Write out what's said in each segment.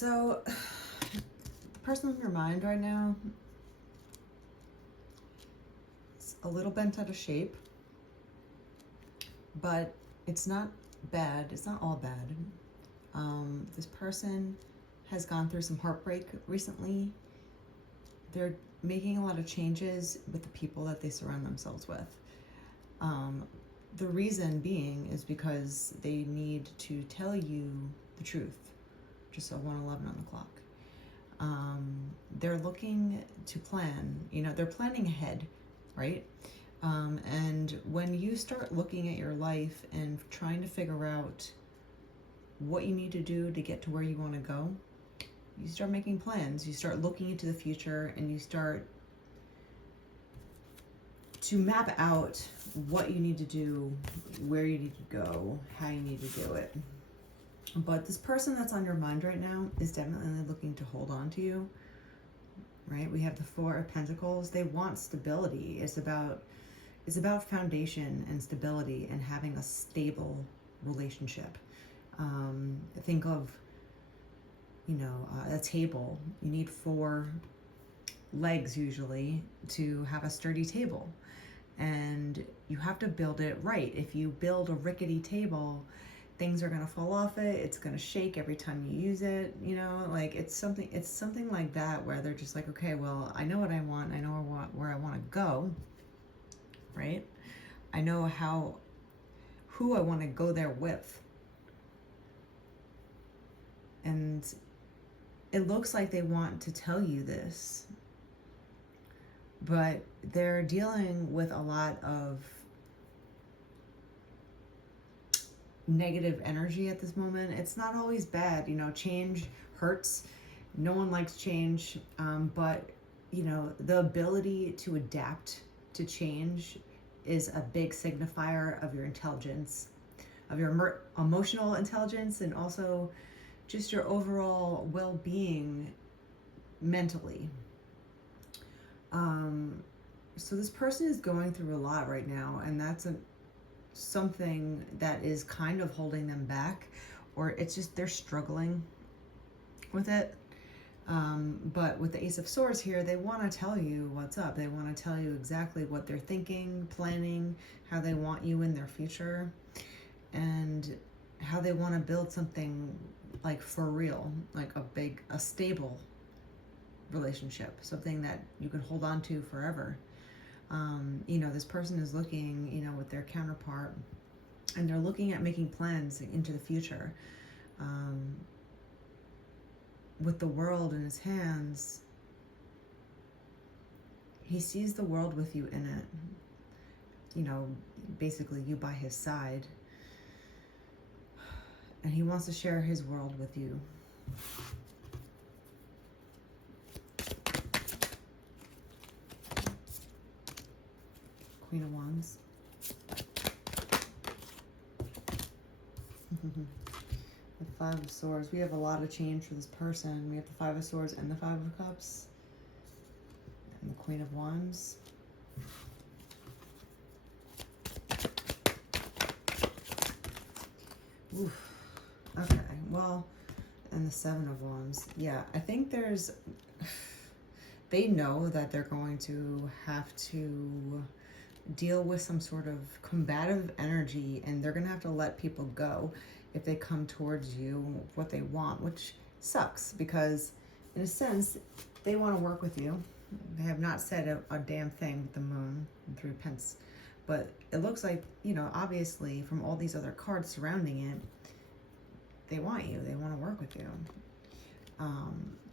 So, the person in your mind right now is a little bent out of shape, but it's not bad. It's not all bad. This person has gone through some heartbreak recently. They're making a lot of changes with the people that they surround themselves with. The reason being is because they need to tell you the truth. Just a 1:11 on the clock. They're looking to plan. They're planning ahead, right? And when you start looking at your life and trying to figure out what you need to do to get to where you want to go, you start making plans. You start looking into the future, and you start to map out what you need to do, where you need to go, how you need to do it. But this person that's on your mind right now is definitely looking to hold on to you, right? We have the Four of Pentacles. They want stability. It's about foundation and stability and having a stable relationship. Think of, a table. You need 4 legs usually to have a sturdy table. And you have to build it right. If you build a rickety table, things are going to fall off it. It's going to shake every time you use it. It's something like that, where they're just like, okay, well, I know what I want. I know where I want to go, right? I know who I want to go there with. And it looks like they want to tell you this, but they're dealing with a lot of negative energy at this moment. It's not always bad. Change hurts. No one likes change. But the ability to adapt to change is a big signifier of your intelligence, of your emotional intelligence, and also just your overall well-being mentally. So this person is going through a lot right now, and that's something that is kind of holding them back, or it's just they're struggling with it. But with the Ace of Swords here, they want to tell you what's up. They want to tell you exactly what they're thinking, planning, how they want you in their future, and how they want to build something like for real, like a stable relationship, something that you can hold on to forever. This person is looking, with their counterpart, and they're looking at making plans into the future. With the world in his hands, he sees the world with you in it. Basically you by his side. And he wants to share his world with you. Queen of Wands. The Five of Swords. We have a lot of change for this person. We have the Five of Swords and the Five of Cups. And the Queen of Wands. Oof. Okay, well, and the Seven of Wands. Yeah, I think they know that they're going to have to deal with some sort of combative energy, and they're going to have to let people go if they come towards you what they want, which sucks because in a sense they want to work with you. They have not said a damn thing with the Moon and 3 of Pentacles, but it looks like, obviously from all these other cards surrounding it, they want you. They want to work with you.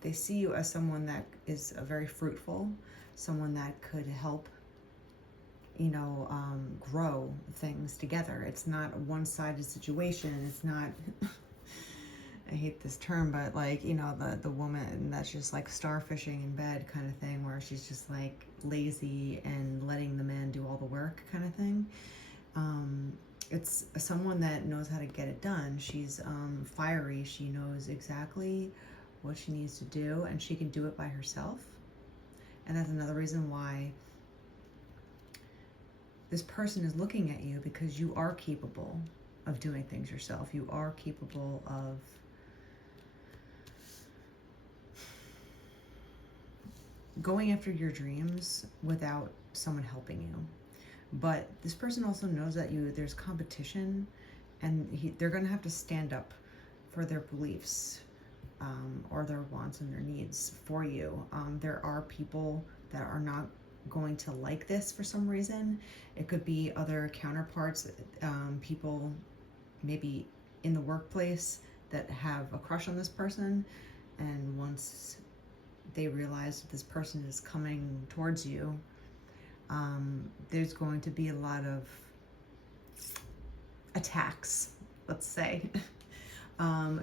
They see you as someone that is very fruitful, someone that could help grow things together. It's not a one-sided situation. It's not, I hate this term, but like, the woman that's just like starfishing in bed kind of thing, where she's just like lazy and letting the man do all the work kind of thing. It's someone that knows how to get it done. She's fiery. She knows exactly what she needs to do, and she can do it by herself. And that's another reason why this person is looking at you, because you are capable of doing things yourself. You are capable of going after your dreams without someone helping you. But this person also knows that there's competition, and they're going to have to stand up for their beliefs, or their wants and their needs for you. There are people that are not going to like this for some reason. It could be other counterparts, people maybe in the workplace that have a crush on this person, and once they realize that this person is coming towards you, there's going to be a lot of attacks, let's say.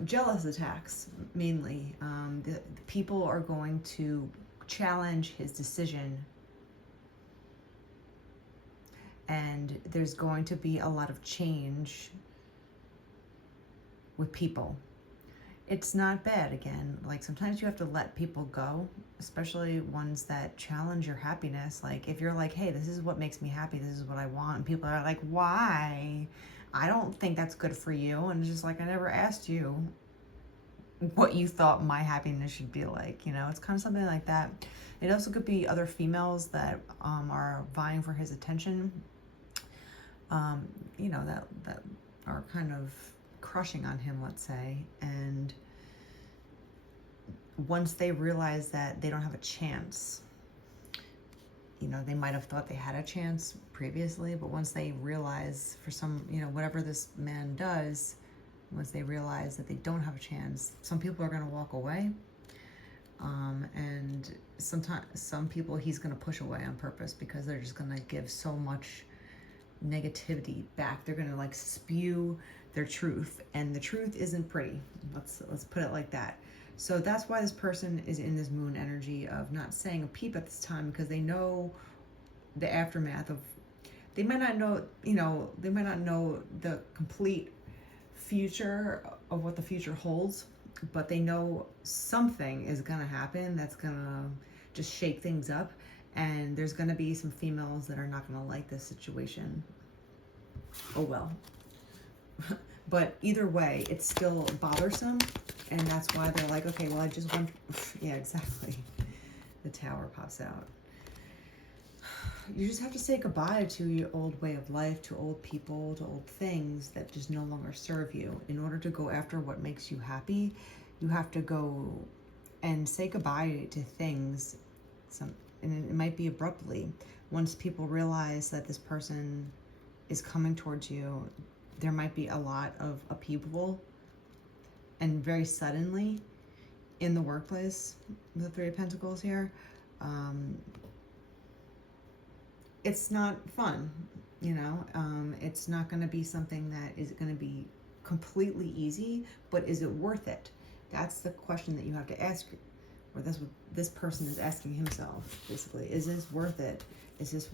Jealous attacks, mainly. The people are going to challenge his decision, and there's going to be a lot of change with people. It's not bad, again. Like, sometimes you have to let people go, especially ones that challenge your happiness. Like, if you're like, hey, this is what makes me happy, this is what I want, and people are like, why? I don't think that's good for you. And it's just like, I never asked you what you thought my happiness should be like. You know, it's kind of something like that. It also could be other females that are vying for his attention, you know, that are kind of crushing on him, let's say. And once they realize that they don't have a chance, you know, they might have thought they had a chance previously, but once they realize, for some, you know, whatever this man does, once they realize that they don't have a chance, some people are going to walk away, and sometimes some people he's going to push away on purpose, because they're just going to give so much negativity back. They're going to like spew their truth, and the truth isn't pretty. Let's put it like that. So that's why this person is in this moon energy of not saying a peep at this time, because they know the aftermath of, they might not know, you know, they might not know the complete future of what the future holds, but they know something is going to happen that's going to just shake things up, and there's going to be some females that are not going to like this situation. Oh well. But either way, it's still bothersome, and that's why they're like, okay, well, I just want, yeah, exactly. The Tower pops out. You just have to say goodbye to your old way of life, to old people, to old things that just no longer serve you. In order to go after what makes you happy, you have to go and say goodbye to things. And it might be abruptly. Once people realize that this person is coming towards you, there might be a lot of upheaval, and very suddenly in the workplace with the Three of Pentacles here. It's not fun, you know. It's not going to be something that is going to be completely easy, but is it worth it? That's the question that you have to ask, or that's what this person is asking himself, basically. Is this worth it? Is this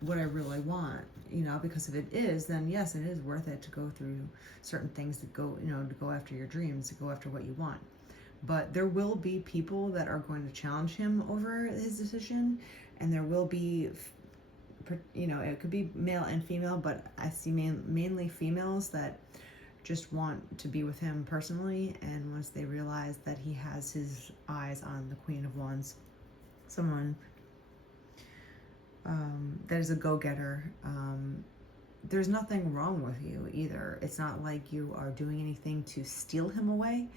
what I really want? You know, because if it is, then yes, it is worth it to go through certain things, to go, you know, to go after your dreams, to go after what you want. But there will be people that are going to challenge him over his decision, and there will be, you know, it could be male and female, but I see mainly females that just want to be with him personally, and once they realize that he has his eyes on the Queen of Wands, someone that is a go-getter. There's nothing wrong with you either. It's not like you are doing anything to steal him away.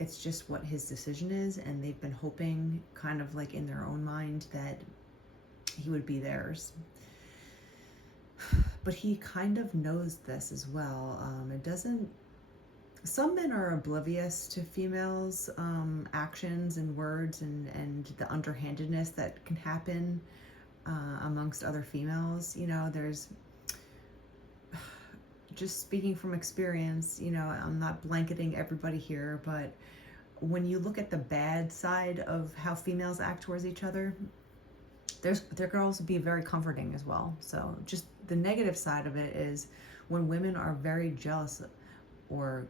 It's just what his decision is, and they've been hoping, kind of like in their own mind, that he would be theirs. But he kind of knows this as well. It doesn't, some men are oblivious to females' actions and words, and the underhandedness that can happen amongst other females. You know, there's, just speaking from experience, you know, I'm not blanketing everybody here, but when you look at the bad side of how females act towards each other, there can also be very comforting as well. So just the negative side of it is when women are very jealous or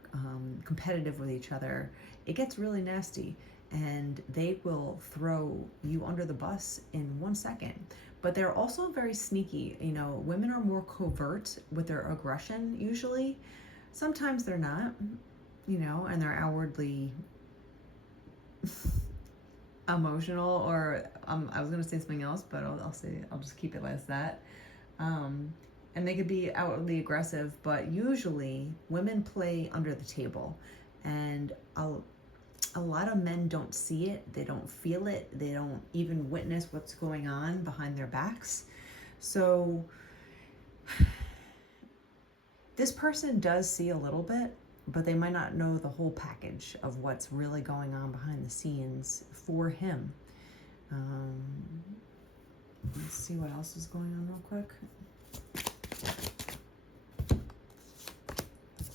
competitive with each other, it gets really nasty, and they will throw you under the bus in 1 second. But they're also very sneaky. You know, women are more covert with their aggression usually. Sometimes they're not, you know, and they're outwardly emotional, or I was gonna say something else, but I'll just keep it as that. And they could be outwardly aggressive, but usually women play under the table, and a lot of men don't see it, they don't feel it, they don't even witness what's going on behind their backs. So this person does see a little bit, but they might not know the whole package of what's really going on behind the scenes for him. Let's see what else is going on real quick.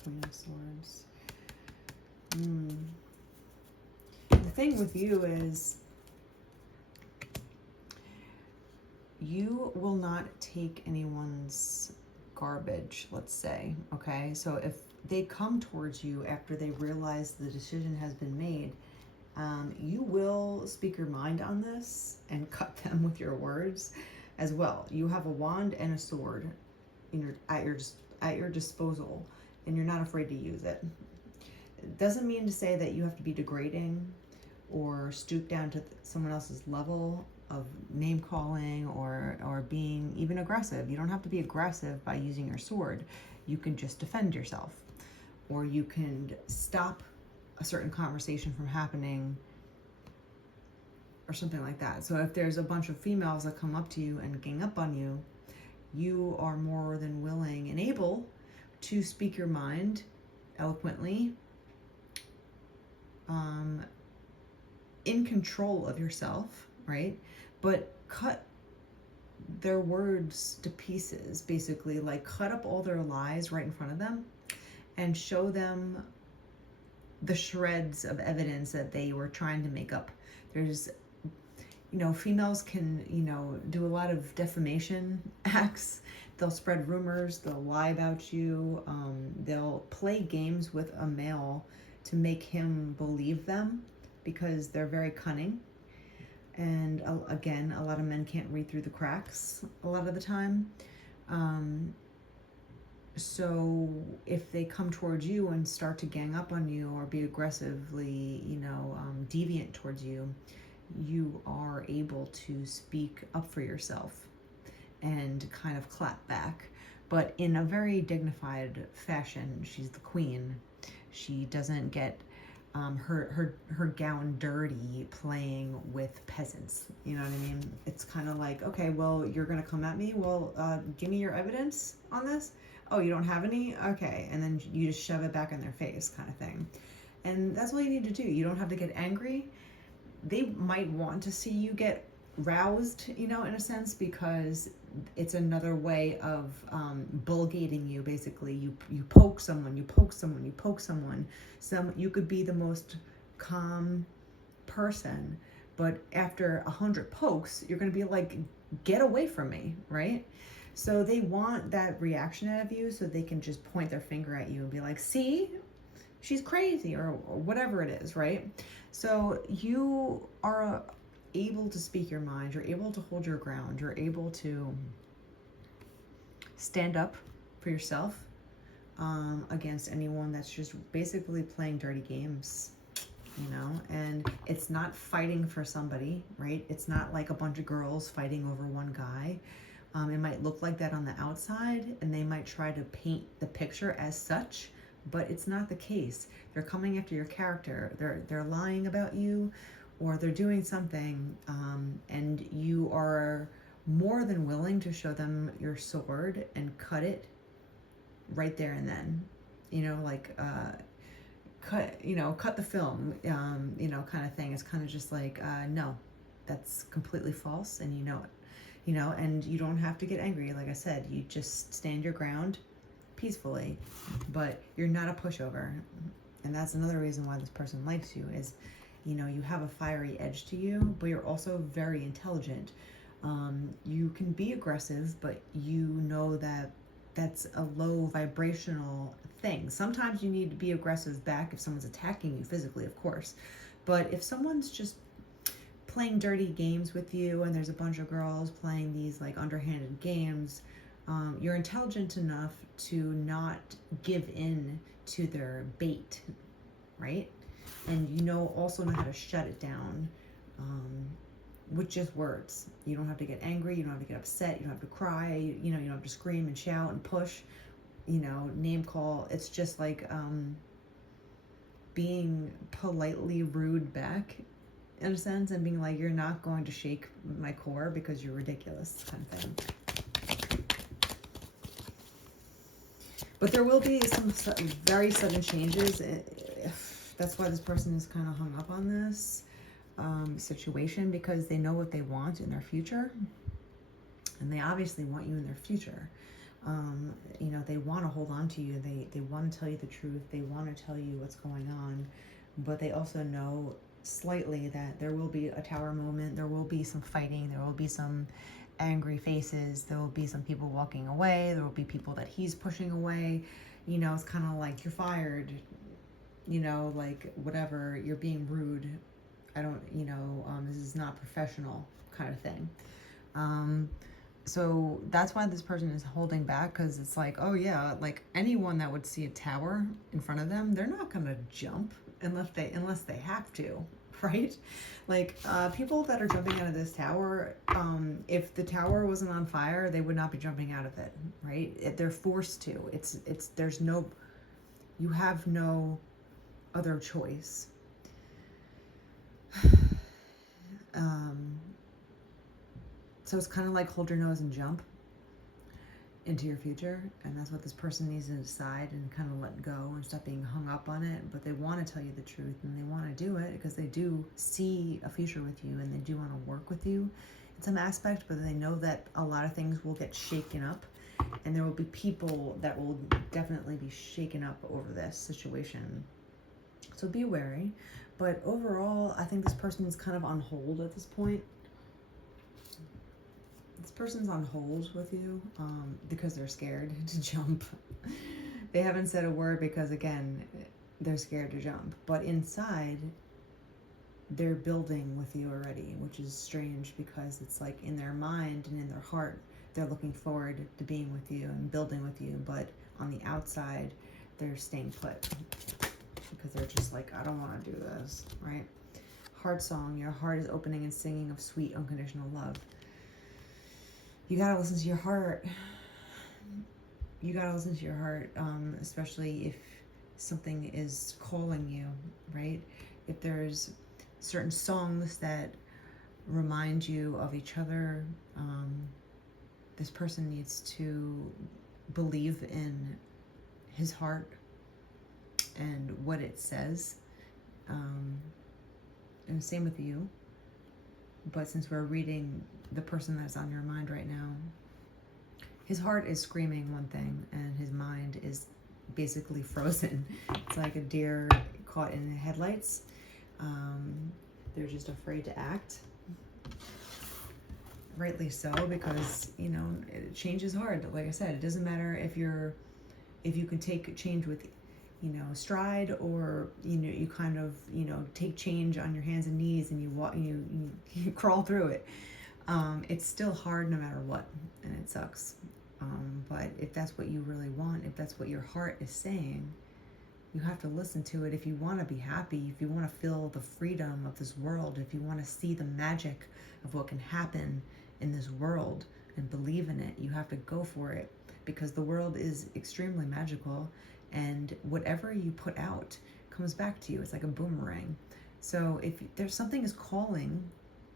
Queen of Swords. The thing with you is you will not take anyone's garbage, let's say, okay? So if they come towards you after they realize the decision has been made, you will speak your mind on this and cut them with your words as well. You have a wand and a sword at your disposal, and you're not afraid to use it. It doesn't mean to say that you have to be degrading or stoop down to someone else's level of name calling or being even aggressive. You don't have to be aggressive by using your sword. You can just defend yourself, or you can stop a certain conversation from happening or something like that. So if there's a bunch of females that come up to you and gang up on you, you are more than willing and able to speak your mind eloquently, in control of yourself, right? But cut their words to pieces, basically, like cut up all their lies right in front of them and show them the shreds of evidence that they were trying to make up. There's, females can, do a lot of defamation acts. They'll spread rumors, they'll lie about you, they'll play games with a male to make him believe them because they're very cunning. And again, a lot of men can't read through the cracks a lot of the time. So if they come towards you and start to gang up on you or be aggressively, deviant towards you, you are able to speak up for yourself and kind of clap back, but in a very dignified fashion. She's the queen. She doesn't get her gown dirty playing with peasants. You know what I mean? It's kind of like, okay, well, you're gonna come at me. Well, give me your evidence on this. Oh, you don't have any? Okay. And then you just shove it back in their face, kind of thing. And that's all you need to do. You don't have to get angry. They might want to see you get roused, in a sense, because it's another way of bullgating you. Basically, you poke someone, you poke someone, you poke someone. You could be the most calm person, but after 100 pokes, you're going to be like, get away from me, right? So they want that reaction out of you so they can just point their finger at you and be like, see, she's crazy, or whatever it is, right? So you are able to speak your mind, you're able to hold your ground, you're able to stand up for yourself against anyone that's just basically playing dirty games, and it's not fighting for somebody, right? It's not like a bunch of girls fighting over one guy. It might look like that on the outside, and they might try to paint the picture as such, but it's not the case. They're coming after your character. They're lying about you, or they're doing something, and you are more than willing to show them your sword and cut it right there and then. Cut the film, kind of thing. It's kind of just like, no, that's completely false, and you know it. And you don't have to get angry. Like I said, you just stand your ground peacefully, but you're not a pushover. And that's another reason why this person likes you is, you have a fiery edge to you, but you're also very intelligent. You can be aggressive, but that that's a low vibrational thing. Sometimes you need to be aggressive back if someone's attacking you physically, of course. But if someone's just playing dirty games with you, and there's a bunch of girls playing these like underhanded games, you're intelligent enough to not give in to their bait, right? And also know how to shut it down with just words. You don't have to get angry, you don't have to get upset, you don't have to cry, you don't have to scream and shout and push, name call. It's just like being politely rude back in a sense, and being like, you're not going to shake my core because you're ridiculous, kind of thing. But there will be some very sudden changes. That's why this person is kind of hung up on this situation, because they know what they want in their future, and they obviously want you in their future. They want to hold on to you. They want to tell you the truth. They want to tell you what's going on, but they also know slightly that there will be a tower moment. There will be some fighting. There will be some angry faces. There will be some people walking away. There will be people that he's pushing away. It's kind of like, you're fired, like whatever, you're being rude. I don't, this is not professional, kind of thing. So that's why this person is holding back, because it's like, oh yeah, like anyone that would see a tower in front of them, they're not gonna jump unless they have to, right? Like people that are jumping out of this tower, if the tower wasn't on fire, they would not be jumping out of it, right? They're forced to. You have no other choice. So it's kind of like, hold your nose and jump into your future, and that's what this person needs to decide, and kind of let go and stop being hung up on it. But they want to tell you the truth, and they want to do it because they do see a future with you, and they do want to work with you in some aspect, but they know that a lot of things will get shaken up, and there will be people that will definitely be shaken up over this situation. So be wary. But overall, I think this person is kind of on hold at this point. This person's on hold with you because they're scared to jump. They haven't said a word because, again, they're scared to jump. But inside, they're building with you already, which is strange, because it's like in their mind and in their heart, they're looking forward to being with you and building with you. But on the outside, they're staying put because they're just like, I don't want to do this, right? Heart song. Your heart is opening and singing of sweet, unconditional love. You gotta listen to your heart. You gotta listen to your heart, especially if something is calling you, right? If there's certain songs that remind you of each other, this person needs to believe in his heart and what it says. And same with you. But since we're reading the person that's on your mind right now, his heart is screaming one thing and his mind is basically frozen. It's like a deer caught in the headlights. They're just afraid to act. Rightly so, because change is hard. Like I said, it doesn't matter if you can take change with stride, or you kind of take change on your hands and knees and you walk, you crawl through it. It's still hard no matter what, and it sucks. But if that's what you really want, if that's what your heart is saying, you have to listen to it. If you want to be happy, if you want to feel the freedom of this world, if you want to see the magic of what can happen in this world and believe in it, you have to go for it, because the world is extremely magical, and whatever you put out comes back to you. It's like a boomerang. So if there's something is calling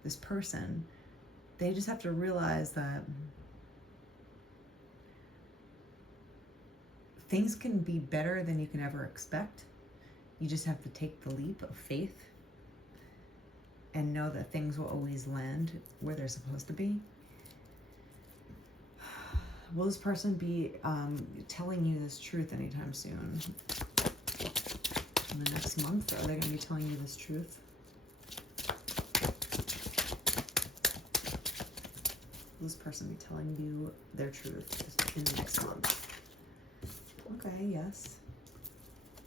this person, they just have to realize that things can be better than you can ever expect. You just have to take the leap of faith and know that things will always land where they're supposed to be. Will this person be telling you this truth anytime soon? In the next month, are they going to be telling you this truth? Will this person be telling you their truth in the next month? Okay, yes.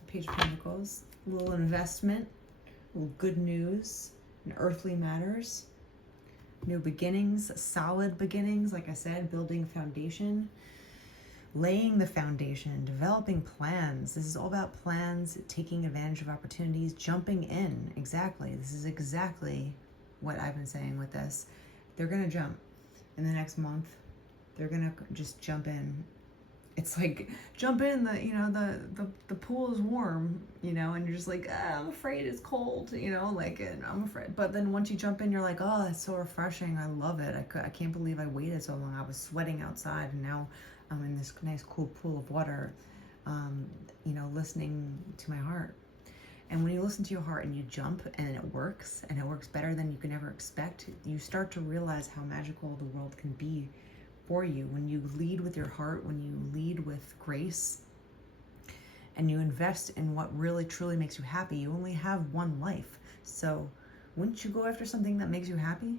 Page of Pentacles. A little investment, a little good news in earthly matters. New beginnings, solid beginnings, like I said, building a foundation, laying the foundation, developing plans. This is all about plans, taking advantage of opportunities, jumping in. Exactly. This is exactly what I've been saying with this. They're going to jump. In the next month, they're going to just jump in. It's like, jump in, the pool is warm, and you're just like, I'm afraid it's cold, and I'm afraid. But then once you jump in, you're like, oh, it's so refreshing. I love it. I can't believe I waited so long. I was sweating outside, and now I'm in this nice, cool pool of water, listening to my heart. And when you listen to your heart and you jump and it works better than you can ever expect, you start to realize how magical the world can be for you. When you lead with your heart, when you lead with grace, and you invest in what really truly makes you happy, you only have one life. So wouldn't you go after something that makes you happy?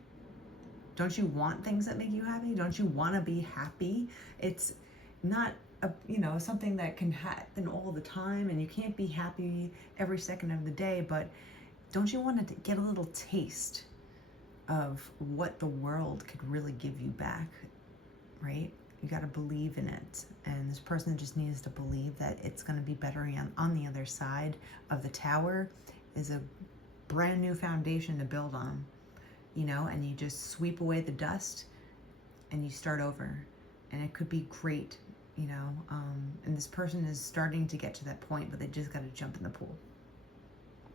Don't you want things that make you happy? Don't you want to be happy? It's not something that can happen all the time, and you can't be happy every second of the day, but don't you want to get a little taste of what the world could really give you back, right? You got to believe in it, and this person just needs to believe that it's going to be better on the other side of the tower is a brand new foundation to build on, and you just sweep away the dust and you start over, and it could be great. And this person is starting to get to that point, but they just got to jump in the pool.